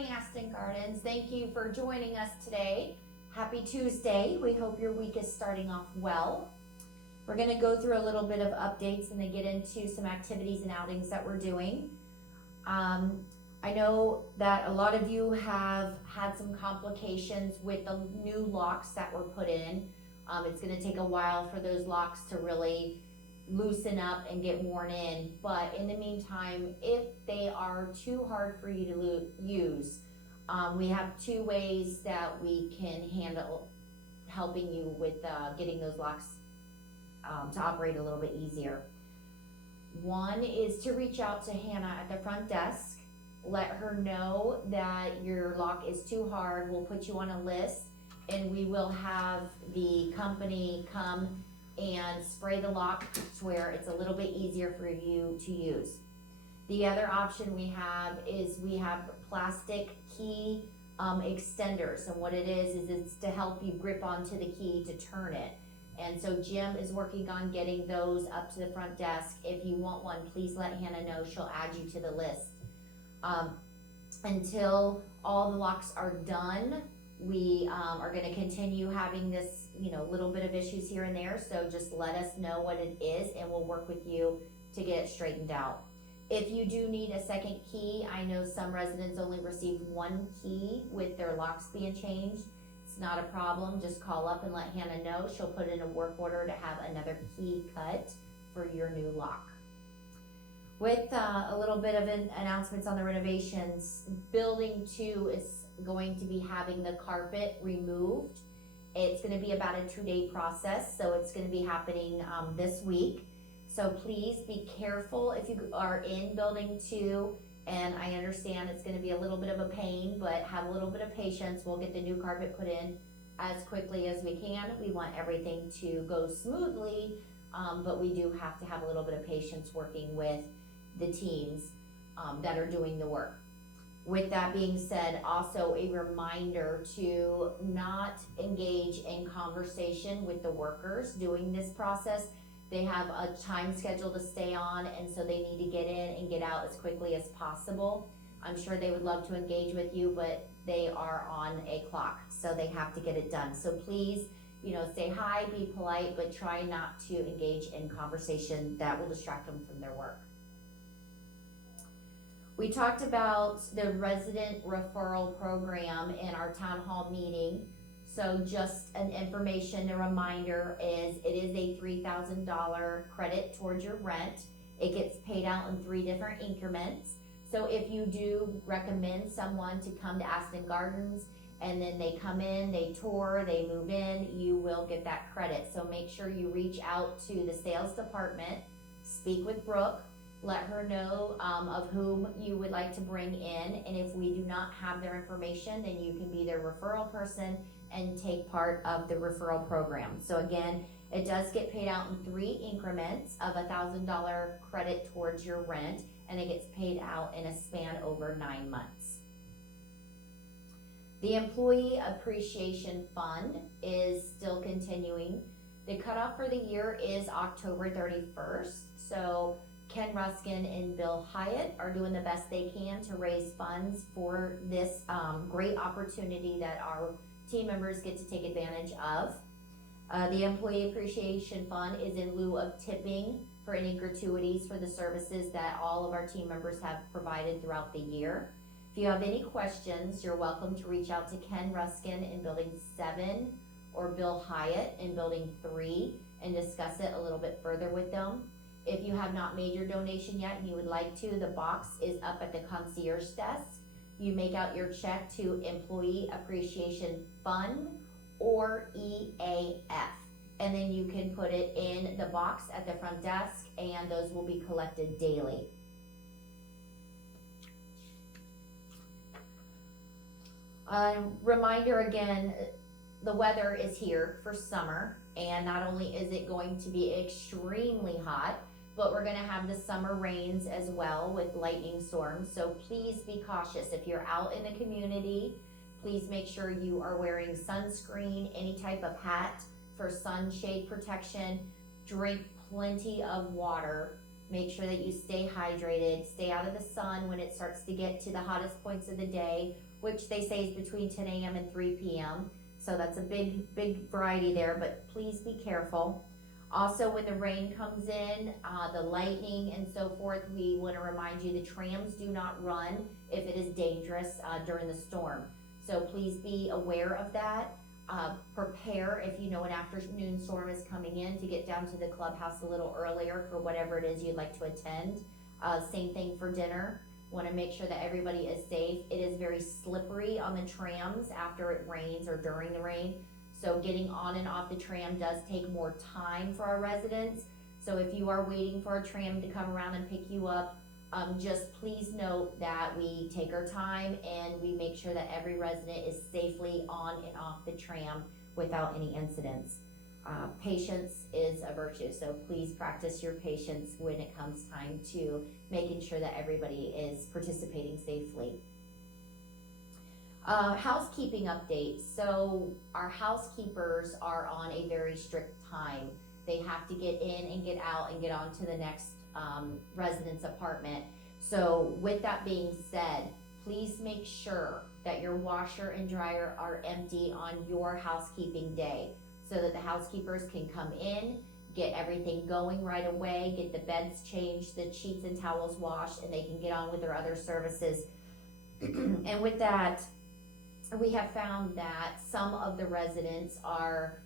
morning, Aston Gardens. Thank you for joining us today. Happy Tuesday. We hope your week is starting off well. We're going to go through a little bit of updates and then get into some activities and outings that we're doing. I know that a lot of you have had some complications with the new locks that were put in. It's going to take a while for those locks to really loosen up and get worn in, but in the meantime, if they are too hard for you to use, we have two ways that we can handle helping you with getting those locks to operate a little bit easier. One is to reach out to Hannah at the front desk, let her know that your lock is too hard. We'll put you on a list and we will have the company come and spray the lock to where it's a little bit easier for you to use. The other option we have is we have plastic key extenders, and what it is it's to help you grip onto the key to turn it. And so Jim is working on getting those up to the front desk. If you want one, please let Hannah know. She'll add you to the list. Until all the locks are done, we are going to continue having this, little bit of issues here and there. So just let us know what it is and we'll work with you to get it straightened out. If you do need a second key, I know some residents only received one key with their locks being changed. It's not a problem. Just call up and let Hannah know. She'll put in a work order to have another key cut for your new lock. With a little bit of announcements on the renovations, Building 2 is going to be having the carpet removed. It's going to be about a 2-day process, so it's going to be happening this week. So please be careful if you are in Building 2, and I understand it's going to be a little bit of a pain, but have a little bit of patience. We'll get the new carpet put in as quickly as we can. We want everything to go smoothly, but we do have to have a little bit of patience working with the teams that are doing the work. With that being said, also a reminder to not engage in conversation with the workers doing this process. They have a time schedule to stay on, and so they need to get in and get out as quickly as possible. I'm sure they would love to engage with you, but they are on a clock, so they have to get it done. So please, say hi, be polite, but try not to engage in conversation that will distract them from their work. We talked about the resident referral program in our town hall meeting. So just an reminder is it is a $3,000 credit towards your rent. It gets paid out in 3 different increments. So if you do recommend someone to come to Aston Gardens and then they come in, they tour, they move in, you will get that credit. So make sure you reach out to the sales department, speak with Brooke, let her know of whom you would like to bring in, and if we do not have their information, then you can be their referral person and take part of the referral program. So again, it does get paid out in 3 increments of $1,000 credit towards your rent, and it gets paid out in a span over 9 months. The Employee Appreciation Fund is still continuing. The cutoff for the year is October 31st, so Ken Ruskin and Bill Hyatt are doing the best they can to raise funds for this great opportunity that our team members get to take advantage of. The Employee Appreciation Fund is in lieu of tipping for any gratuities for the services that all of our team members have provided throughout the year. If you have any questions, you're welcome to reach out to Ken Ruskin in Building 7 or Bill Hyatt in Building 3 and discuss it a little bit further with them. If you have not made your donation yet and you would like to, the box is up at the concierge desk. You make out your check to Employee Appreciation Fund or EAF, and then you can put it in the box at the front desk, and those will be collected daily. Reminder again, the weather is here for summer, and not only is it going to be extremely hot, but we're going to have the summer rains as well with lightning storms. So please be cautious. If you're out in the community, please make sure you are wearing sunscreen, any type of hat for sunshade protection. Drink plenty of water. Make sure that you stay hydrated. Stay out of the sun when it starts to get to the hottest points of the day. which they say is between 10 a.m. and 3 p.m. So that's a big variety there, but please be careful. Also, when the rain comes in, the lightning and so forth, we want to remind you the trams do not run if it is dangerous during the storm. So please be aware of that. Prepare if you know an afternoon storm is coming in to get down to the clubhouse a little earlier for whatever it is you'd like to attend. Same thing for dinner. Want to make sure that everybody is safe. It is very slippery on the trams after it rains or during the rain. So getting on and off the tram does take more time for our residents. So if you are waiting for a tram to come around and pick you up, just please note that we take our time and we make sure that every resident is safely on and off the tram without any incidents. Patience is a virtue, so please practice your patience when it comes time to making sure that everybody is participating safely. Housekeeping updates. So our housekeepers are on a very strict time. They have to get in and get out and get on to the next resident's apartment. So with that being said, please make sure that your washer and dryer are empty on your housekeeping day so that the housekeepers can come in, get everything going right away, get the beds changed, the sheets and towels washed, and they can get on with their other services. And with that, we have found that some of the residents are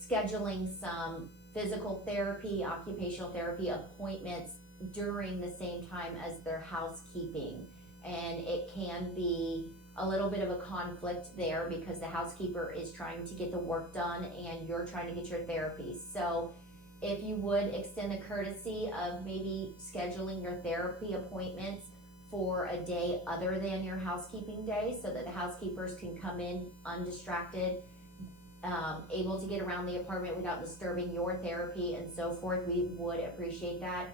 scheduling some physical therapy, occupational therapy appointments during the same time as their housekeeping. And it can be a little bit of a conflict there because the housekeeper is trying to get the work done and you're trying to get your therapy. So if you would extend the courtesy of maybe scheduling your therapy appointments for a day other than your housekeeping day so that the housekeepers can come in undistracted, able to get around the apartment without disturbing your therapy and so forth, we would appreciate that.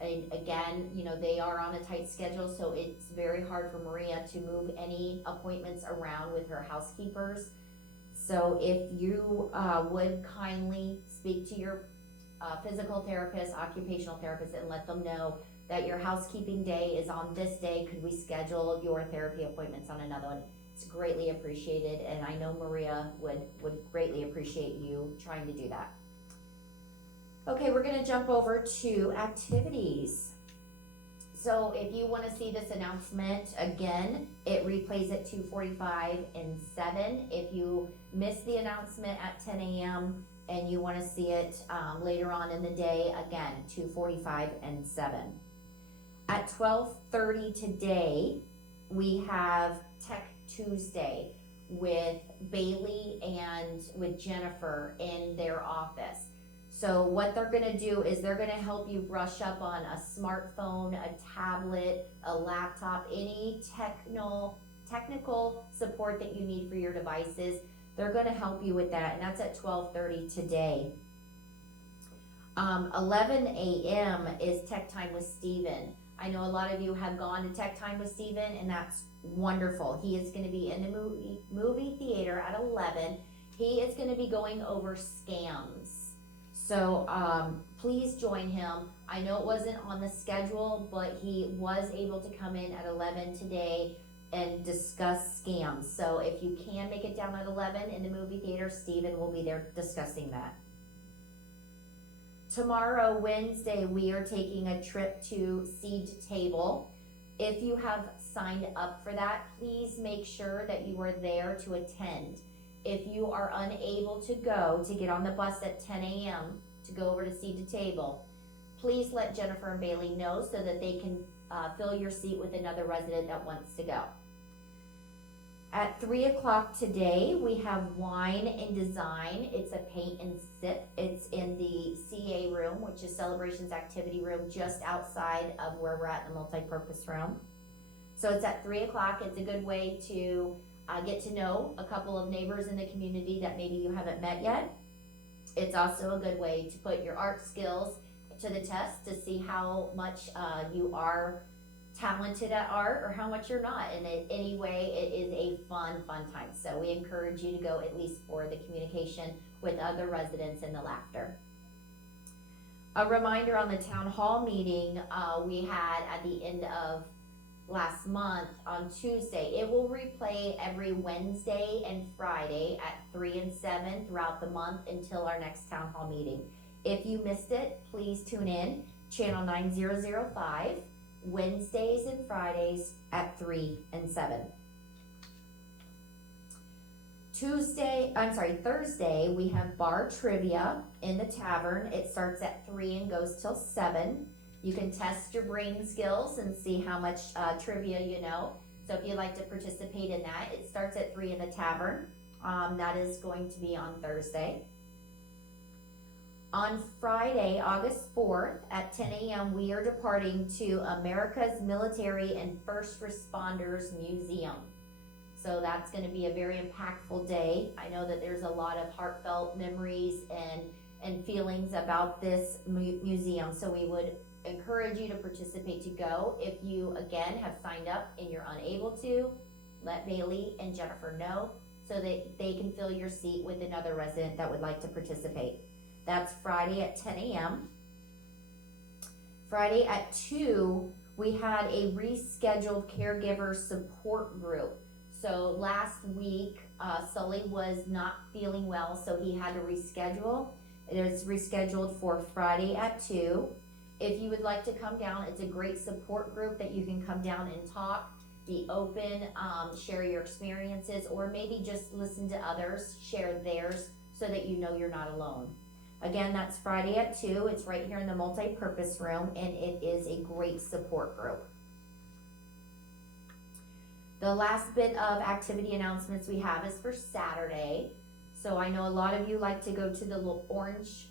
And again, you know, they are on a tight schedule, so it's very hard for Maria to move any appointments around with her housekeepers. So if you would kindly speak to your physical therapist, occupational therapist, and let them know that your housekeeping day is on this day, could we schedule your therapy appointments on another one? It's greatly appreciated, and I know Maria would greatly appreciate you trying to do that. Okay, we're gonna jump over to activities. So if you wanna see this announcement again, it replays at 2:45 and 7. If you missed the announcement at 10 a.m. and you wanna see it later on in the day, again, 2:45 and 7. At 12:30 today, we have Tech Tuesday with Bailey and with Jennifer in their office. So what they're gonna do is they're gonna help you brush up on a smartphone, a tablet, a laptop, any technical support that you need for your devices. They're gonna help you with that, and that's at 12:30 today. 11 a.m. is Tech Time with Steven. I know a lot of you have gone to Tech Time with Steven, and that's wonderful. He is gonna be in the movie theater at 11. He is gonna be going over scams. So please join him. I know it wasn't on the schedule, but he was able to come in at 11 today and discuss scams. So if you can make it down at 11 in the movie theater, Steven will be there discussing that. Tomorrow, Wednesday, we are taking a trip to Seed to Table. If you have signed up for that, please make sure that you are there to attend. If you are unable to go, to get on the bus at 10 a.m. to go over to Seed to Table, please let Jennifer and Bailey know so that they can fill your seat with another resident that wants to go. At 3 o'clock today, we have Wine and Design. It's a paint and sip. It's in the CA room, which is Celebrations Activity Room, just outside of where we're at in the multi-purpose room. So it's at 3 o'clock. It's a good way to get to know a couple of neighbors in the community that maybe you haven't met yet. It's also a good way to put your art skills to the test to see how much you are talented at art or how much you're not. And anyway, it is a fun time. So we encourage you to go at least for the communication with other residents and the laughter. A reminder on the town hall meeting we had at the end of last month on Tuesday. It will replay every Wednesday and Friday at 3 and 7 throughout the month until our next town hall meeting. If you missed it, please tune in, channel 9005, Wednesdays and Fridays at 3 and 7. Thursday, we have bar trivia in the tavern. It starts at 3 and goes till 7. You can test your brain skills and see how much trivia you know. So if you'd like to participate in that, it starts at 3 in the tavern. That is going to be on Thursday. On Friday, August 4th at 10 a.m., we are departing to America's Military and First Responders Museum. So that's going to be a very impactful day. I know that there's a lot of heartfelt memories and feelings about this museum. So we would encourage you to participate to go. If you, again, have signed up and you're unable to, let Bailey and Jennifer know so that they can fill your seat with another resident that would like to participate. That's Friday at 10 a.m. Friday at 2, we had a rescheduled caregiver support group. So last week, Sully was not feeling well, so he had to reschedule. It is rescheduled for Friday at 2. If you would like to come down, it's a great support group that you can come down and talk, be open, share your experiences, or maybe just listen to others, share theirs, so that you know you're not alone. Again, that's Friday at 2. It's right here in the multi-purpose room, and it is a great support group. The last bit of activity announcements we have is for Saturday. So I know a lot of you like to go to the Orange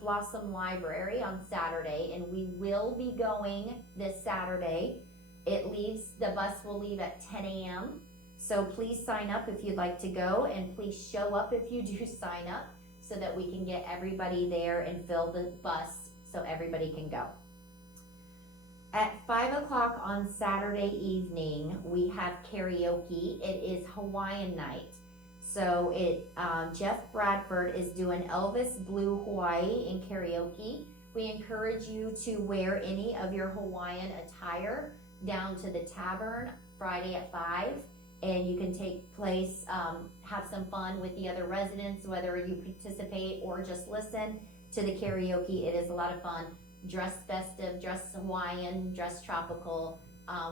Blossom Library on Saturday, and we will be going this Saturday. The bus will leave at 10 a.m. So please sign up if you'd like to go, and please show up if you do sign up so that we can get everybody there and fill the bus so everybody can go. At 5 o'clock on Saturday evening, we have karaoke. It is Hawaiian night. So Jeff Bradford is doing Elvis Blue Hawaii in karaoke. We encourage you to wear any of your Hawaiian attire down to the tavern Friday at 5, and you can have some fun with the other residents, whether you participate or just listen to the karaoke. It is a lot of fun. Dress festive, dress Hawaiian, dress tropical,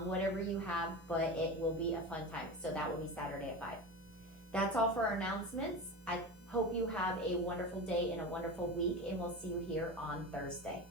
whatever you have, but it will be a fun time. So that will be Saturday at 5. That's all for our announcements. I hope you have a wonderful day and a wonderful week, and we'll see you here on Thursday.